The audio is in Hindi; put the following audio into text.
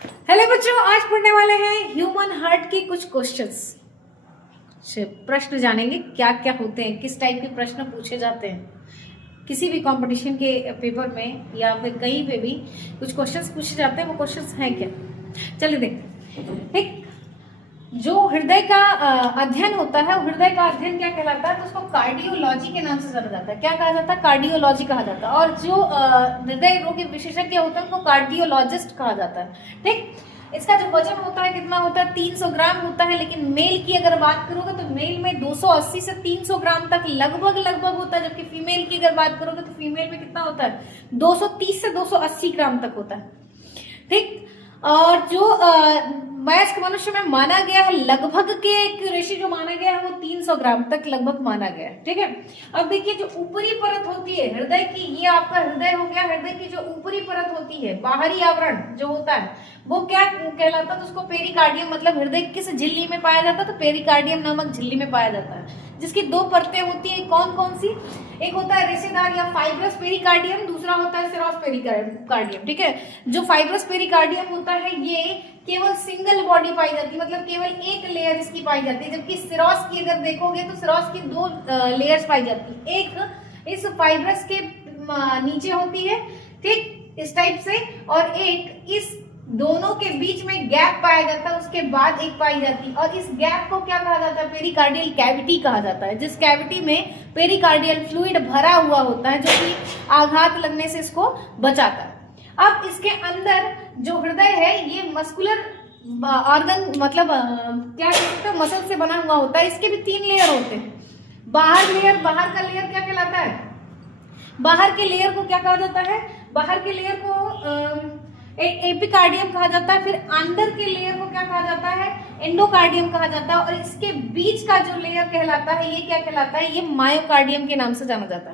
हेलो बच्चों, आज पढ़ने वाले हैं ह्यूमन हार्ट के कुछ क्वेश्चंस। प्रश्न जानेंगे क्या क्या होते हैं, किस टाइप के प्रश्न पूछे जाते हैं किसी भी कंपटीशन के पेपर में या फिर कहीं पे भी कुछ क्वेश्चंस पूछे जाते हैं। वो क्वेश्चंस हैं क्या, चलिए देखते हैं। एक जो हृदय का अध्ययन होता है, हृदय का अध्ययन क्या कहलाता है, तो उसको कार्डियोलॉजी के नाम से जाना जाता है। क्या कहा जाता है? कार्डियोलॉजी कहा जाता है। और जो हृदय रोग के विशेषज्ञ होते हैं उनको कार्डियोलॉजिस्ट कहा जाता है। ठीक, इसका जो वजन होता है कितना होता है? 300 ग्राम होता है। लेकिन मेल की अगर बात करोगे तो मेल में 280 से 300 ग्राम तक लगभग होता है, जबकि फीमेल की अगर बात करोगे तो फीमेल में कितना होता है? 230 से 280 ग्राम तक होता है। ठीक, और जो वयस्क मनुष्य में माना गया है, लगभग के एक्यूरेसी जो माना गया है वो 300 ग्राम तक लगभग माना गया है। ठीक है, अब देखिए जो ऊपरी परत होती है हृदय की, ये आपका हृदय हो गया। हृदय की जो ऊपरी परत होती है, बाहरी आवरण जो होता है, वो क्या कहलाता है? तो उसको पेरिकार्डियम, मतलब हृदय किस झिल्ली में पाया जाता है? तो पेरिकार्डियम नामक झिल्ली में पाया जाता है, जिसकी दो परतें होती है। कौन कौन सी? एक होता है रेशेदार या फाइब्रस पेरिकार्डियम, दूसरा होता है सिरोस पेरिकार्डियम। ठीक है, जो फाइब्रस पेरिकार्डियम होता है ये केवल सिंगल बॉडी पाई जाती है, मतलब केवल एक लेयर इसकी पाई जाती है। जबकि सिरोस की अगर देखोगे तो सिरोस की दो लेयर्स पाई जाती है, एक इस फाइब्रस के नीचे होती है, ठीक इस टाइप से, और एक इस दोनों के बीच में गैप पाया जाता है, उसके बाद एक पाई जाती है। और इस गैप को क्या कहा जाता है? पेरिकार्डियल कैविटी कहा जाता है, जिस कैविटी में पेरिकार्डियल फ्लूइड भरा हुआ होता है, जो कि आघात लगने से इसको बचाता है। अब इसके अंदर जो हृदय है ये मस्कुलर ऑर्गन, मतलब क्या कहते हैं, मसल से बना हुआ होता है। इसके भी 3 लेयर होते हैं। बाहर का लेयर क्या कहलाता है? बाहर के लेयर को क्या कहा जाता है? बाहर के लेयर को एपिकार्डियम कहा जाता है। फिर अंदर के लेयर को क्या कहा जाता है? एंडोकार्डियम कहा जाता है। और इसके बीच का जो लेयर कहलाता है ये क्या कहलाता है? ये मायोकार्डियम के नाम से जाना जाता है।